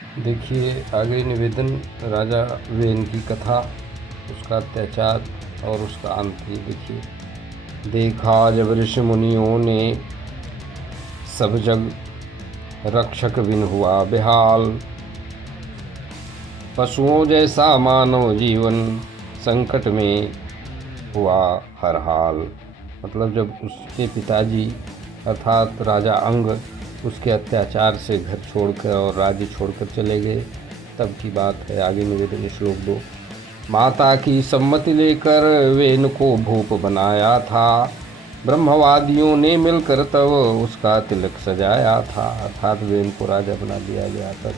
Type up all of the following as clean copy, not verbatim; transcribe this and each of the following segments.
देखिए आगे निवेदन राजा वेन की कथा, उसका अत्याचार और उसका अंत ही देखिए। देखा जब ऋषि मुनियों ने सब जग, रक्षक बिन हुआ बेहाल। पशुओं जैसा मानव जीवन, संकट में हुआ हर हाल। मतलब जब उसके पिताजी अर्थात राजा अंग उसके अत्याचार से घर छोड़कर और राज्य छोड़कर चले गए, तब की बात है। आगे निवेदन श्लोक 2। माता की सम्मति लेकर वेन को भूप बनाया था, ब्रह्मवादियों ने मिलकर तब उसका तिलक सजाया था। अर्थात वेन को राजा बना दिया गया तब।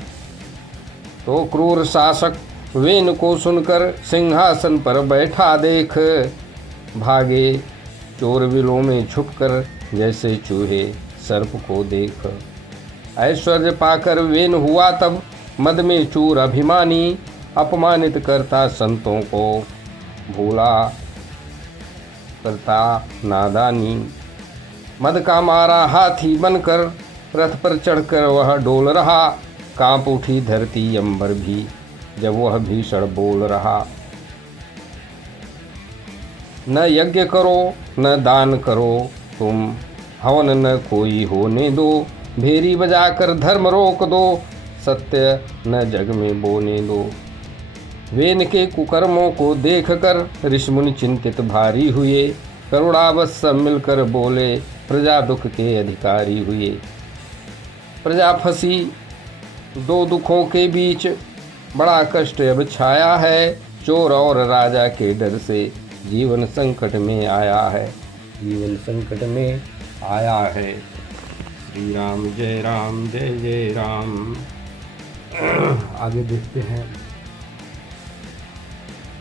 तो क्रूर शासक वेन को सुनकर सिंहासन पर बैठा देख, भागे चोर बिलों में छुपकर जैसे चूहे सर्प को देख। ऐश्वर्य पाकर वेन हुआ तब मद में चूर अभिमानी, अपमानित करता संतों को भूला करता नादानी। मद का मारा हाथी बनकर रथ पर चढ़कर वह डोल रहा, कांप उठी धरती अंबर भी जब वह भीषण बोल रहा। न यज्ञ करो न दान करो तुम, हवन न कोई होने दो, भेरी बजाकर धर्म रोक दो, सत्य न जग में बोने दो। वेन के कुकर्मों को देखकर ऋषि मुनि चिंतित भारी हुए, करुणावश सब मिलकर बोले, प्रजा दुख के अधिकारी हुए। प्रजा फंसी दो दुखों के बीच, बड़ा कष्ट अब छाया है, चोर और राजा के डर से जीवन संकट में आया है, जीवन संकट में आया है। श्री राम जय जय राम। आगे देखते हैं।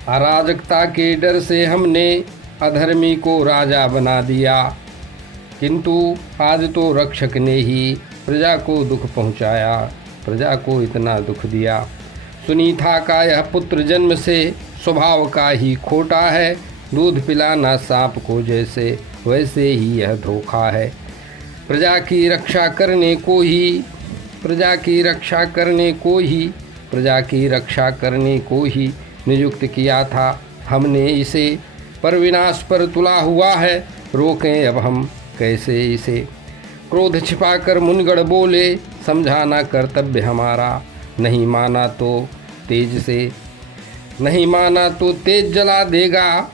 अराजकता के डर से हमने अधर्मी को राजा बना दिया, किंतु आज तो रक्षक ने ही प्रजा को दुख पहुंचाया, प्रजा को इतना दुख दिया। सुनीता का यह पुत्र जन्म से स्वभाव का ही खोटा है, दूध पिलाना सांप को जैसे वैसे ही यह धोखा है। प्रजा की रक्षा करने को ही प्रजा की रक्षा करने को ही नियुक्त किया था हमने इसे, पर विनाश पर तुला हुआ है, रोकें अब हम कैसे इसे। क्रोध छिपाकर मुनिगण बोले, समझाना कर्तव्य हमारा, नहीं माना तो तेज जला देगा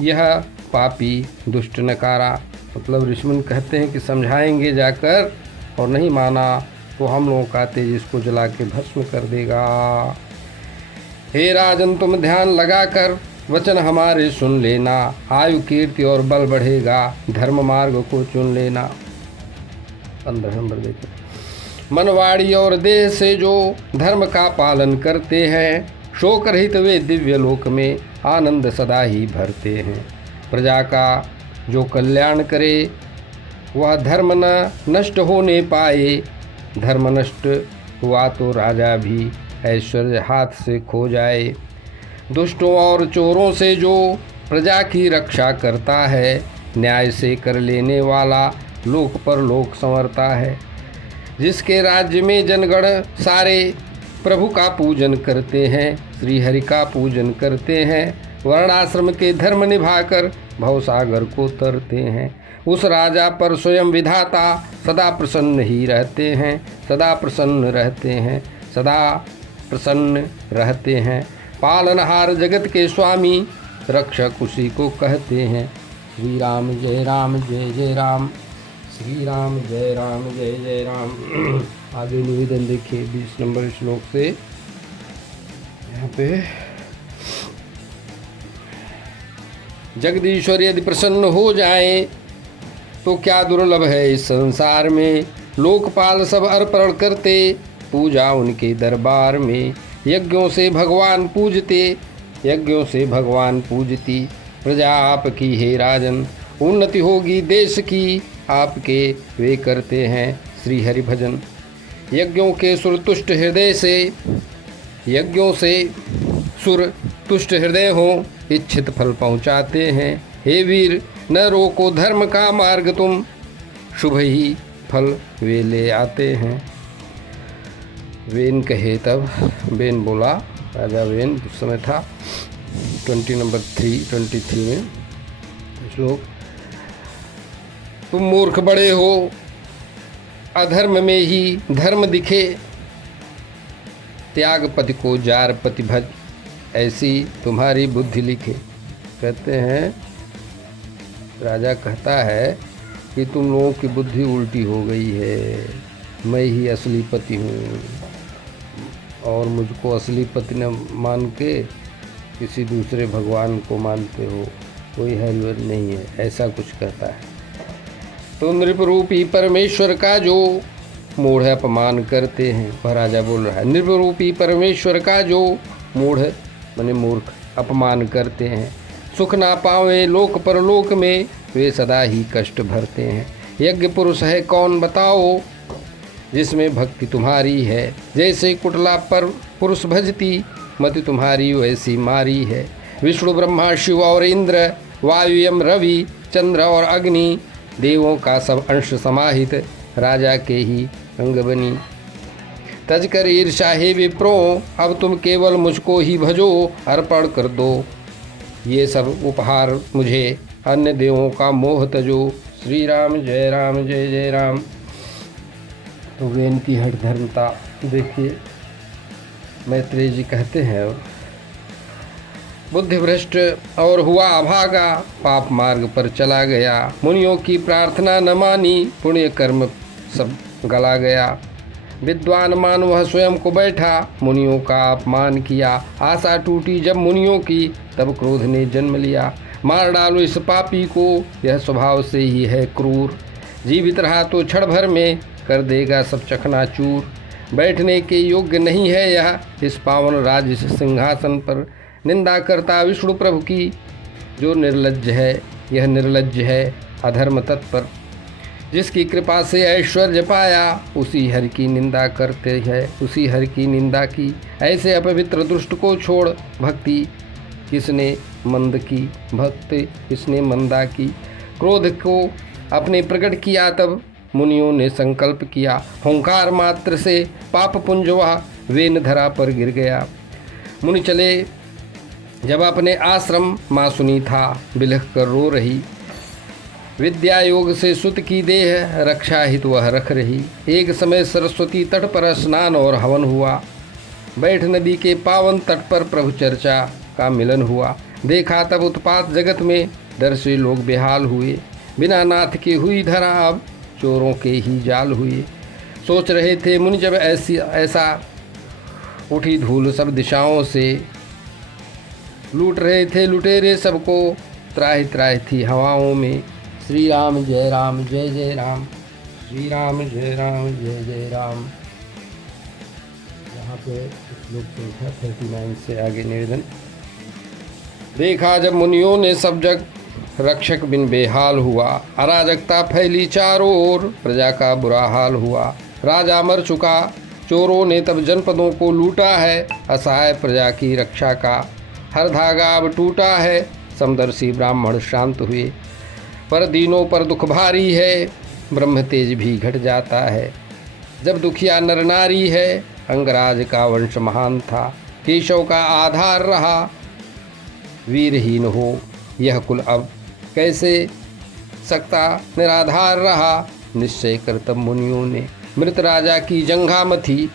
यह पापी दुष्ट नकारा। मतलब ऋषिमुनि कहते हैं कि समझाएंगे जाकर, और नहीं माना तो हम लोगों का तेज इसको जला के भस्म कर देगा। हे राजन तुम ध्यान लगाकर वचन हमारे सुन लेना, आयु कीर्ति और बल बढ़ेगा, धर्म मार्ग को चुन लेना। 15 नंबर देखिए। मनवाड़ी और देह से जो धर्म का पालन करते हैं, शोक रहित वे दिव्य लोक में आनंद सदा ही भरते हैं। प्रजा का जो कल्याण करे वह धर्म न नष्ट होने पाए, धर्म नष्ट हुआ तो राजा भी ऐश्वर्य हाथ से खो जाए। दुष्टों और चोरों से जो प्रजा की रक्षा करता है, न्याय से कर लेने वाला लोक पर लोक संवरता है। जिसके राज्य में जनगण सारे प्रभु का पूजन करते हैं, श्री हरि का पूजन करते हैं, वर्णाश्रम के धर्म निभाकर भवसागर को तरते हैं, उस राजा पर स्वयं विधाता सदा प्रसन्न ही रहते हैं, सदा प्रसन्न रहते हैं। पालनहार जगत के स्वामी रक्षक उसी को कहते हैं। श्री राम जय राम, श्री राम जय राम। आगे निवेदन देखिए 20 नंबर श्लोक से। यहाँ पे जगदीश्वर यदि प्रसन्न हो जाए तो क्या दुर्लभ है इस संसार में। लोकपाल सब अर्पण करते पूजा उनके दरबार में, यज्ञों से भगवान पूजती प्रजा आपकी हे राजन। उन्नति होगी देश की आपके वे करते हैं श्री हरि भजन। यज्ञों से सुर तुष्ट हृदय हो, इच्छित फल पहुँचाते हैं। हे वीर न रोको धर्म का मार्ग तुम, शुभ ही फल वे ले आते हैं। वेन कहे तब वेन बोला, राजा वेन उस समय था। 20 नंबर 323 में श्लोक। तुम मूर्ख बड़े हो, अधर्म में ही धर्म दिखे, त्यागपति को जारपति भज, ऐसी तुम्हारी बुद्धि लिखे। कहते हैं, राजा कहता है कि तुम लोगों की बुद्धि उल्टी हो गई है, मैं ही असली पति हूँ और मुझको असली पति न मान के किसी दूसरे भगवान को मानते हो, कोई हेलवेल नहीं है, ऐसा कुछ कहता है। तो नृप रूपी परमेश्वर का जो मूढ़ अपमान करते हैं, वह राजा बोल रहा है, नृप रूपी परमेश्वर का जो मूढ़ माने मूर्ख अपमान करते हैं, सुख ना पावे लोक परलोक में, वे सदा ही कष्ट भरते हैं। यज्ञ पुरुष है कौन बताओ, जिसमें भक्ति तुम्हारी है, जैसे कुटला पर पुरुष भजती, मति तुम्हारी वैसी मारी है। विष्णु ब्रह्मा शिव और इंद्र, वायु यम रवि चंद्र और अग्नि, देवों का सब अंश समाहित, राजा के ही अंग बनी। तजकर ईर्षा हे विप्रो, अब तुम केवल मुझको ही भजो, अर्पण कर दो ये सब उपहार मुझे, अन्य देवों का मोह तजो। श्री राम जय राम जय जय राम। तो वेन की हठ धर्मता देखिए, मैत्रेय जी कहते हैं, बुद्धिभ्रष्ट और हुआ अभागा, पाप मार्ग पर चला गया, मुनियों की प्रार्थना न मानी, पुण्य कर्म सब गला गया। विद्वान मान वह स्वयं को बैठा, मुनियों का अपमान किया, आशा टूटी जब मुनियों की, तब क्रोध ने जन्म लिया। मार डालो इस पापी को, यह स्वभाव से ही है क्रूर, जीवित रहा तो क्षण भर में कर देगा सब चकनाचूर। बैठने के योग्य नहीं है यह इस पावन राज सिंहासन पर, निंदा करता विष्णु प्रभु की, जो निर्लज्ज है यह निर्लज्ज है अधर्म तत्पर। जिसकी कृपा से ऐश्वर्य पाया, उसी हरि की निंदा करते हैं, उसी हरि की निंदा की। ऐसे अपवित्र दुष्ट को छोड़, भक्ति किसने मंद की, भक्ति किसने मंदा की। क्रोध को अपने प्रकट किया, तब मुनियों ने संकल्प किया, हुंकार मात्र से पाप पुंज वह वेन धरा पर गिर गया। मुनि चले जब अपने आश्रम, माँ सुनी था बिलख कर रो रही, विद्या योग से सुत की देह, रक्षा हित वह रख रही। एक समय सरस्वती तट पर स्नान और हवन हुआ, बैठ नदी के पावन तट पर प्रभु चर्चा का मिलन हुआ। देखा तब उत्पात जगत में, डर से लोग बेहाल हुए, बिना नाथ के हुई धरा अब, चोरों के ही जाल हुए। सोच रहे थे मुनि जब ऐसा उठी धूल सब दिशाओं से, लूट रहे थे लुटेरे सबको, त्राहि त्राहि थी हवाओं में। श्री राम जय राम जय जय राम, श्री राम जय राम जय जय राम। यहाँ पे श्लोक संख्या 39 से आगे निवेदन। देखा जब मुनियों ने सब जग, रक्षक बिन बेहाल हुआ, अराजकता फैली चारों ओर, प्रजा का बुरा हाल हुआ। राजा मर चुका, चोरों ने तब जनपदों को लूटा है, असहाय प्रजा की रक्षा का हर धागा अब टूटा है। समदर्शी ब्राह्मण शांत हुए, पर दीनों पर दुख भारी है, ब्रह्म तेज भी घट जाता है। जब दुखिया नर नारी है, अंगराज का वंश महान था, केशव का आधार रहा, वीरहीन हो यह कुल अब कैसे सकता निराधार रहा। निश्चय कर तब मुनियों ने मृत राजा की जंघा मथी,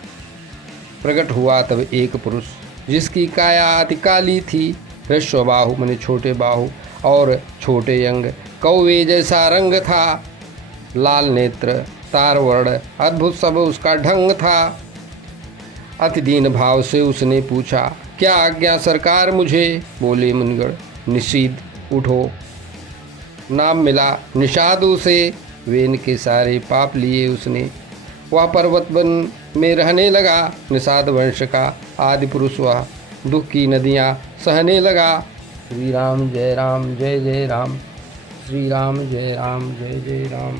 प्रकट हुआ तब एक पुरुष, जिसकी काया अति काली थी, ह्रस्व बाहु माने छोटे बाहु और छोटे अंग, कौवे जैसा रंग था, लाल नेत्र तार वर्ण, अद्भुत सब उसका ढंग था। अति दीन भाव से उसने पूछा, क्या आज्ञा सरकार मुझे। बोले मुनिगण, निषीद उठो। नाम मिला निषाद उसे, वेन के सारे पाप लिए उसने। वह पर्वत वन में रहने लगा, निषाद वंश का आदि पुरुष वह, दुख की नदियाँ सहने लगा। श्री राम जय जय राम, श्री राम जय राम जय जय राम।